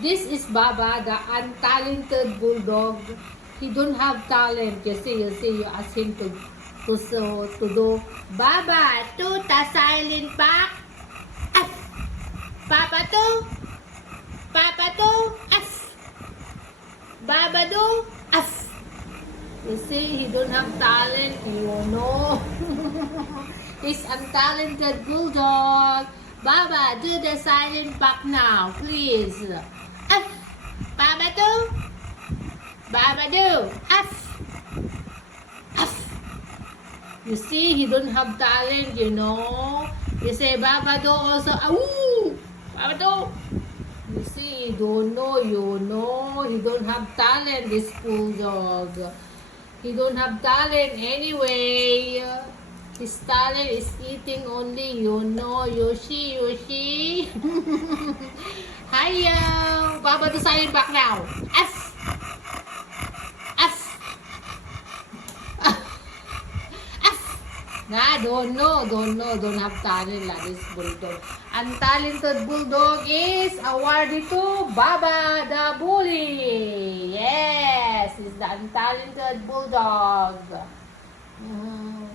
This is Baba, the untalented bulldog. He don't have talent. You see, you ask him to do Baba to the silent pack. F. Papa to F. Baba do F. You see, he don't have talent. You know. He's untalented bulldog. Baba, do the silent pack now, please. F. Baba do. Baba do. F. F. You see, he don't have talent, you know. You say, Baba do also. Ooh. Baba do. You see, he don't know, you know. He don't have talent, this bulldog. He don't have talent anyway. His talent is eating only, you know. Yoshi. Hiya. Baba to silent back now. F. F. F. Nah, don't have talent lah, this bulldog. Untalented bulldog is awarded to Baba the bully. Yes, he's the untalented bulldog.